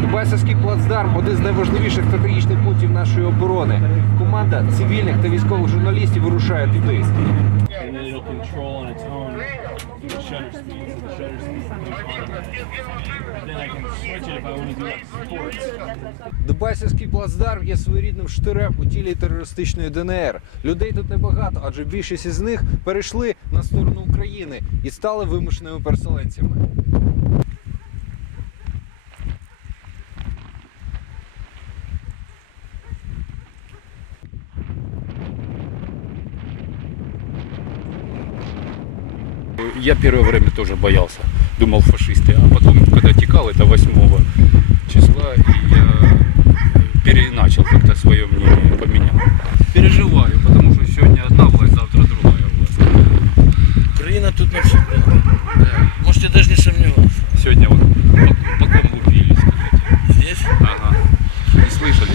Дебальцевський плацдарм один з найважливіших стратегічних пунктів нашої оборони. Команда цивільних та військових журналістів вирушає туди. And control on its own the shutter speeds and the shutter speed goes on. Then I can switch it if I want to do like sports. Дебайсівський плацдарм є своєрідним штирем у тілі терористичної ДНР. Людей тут небагато, адже більшість із них перейшли на сторону України і стали вимушеними переселенцями. я первое время тоже боялся, думал фашисты. А потом, когда текал, это 8 числа, и я переначал как-то свое мнение, поменял. Переживаю, потому что сегодня одна власть, завтра другая власть. Украина тут на все права. Да. Можете даже не сомневаться. Сегодня вот по, по кому убили, скажите. Здесь? Ага. Не слышали,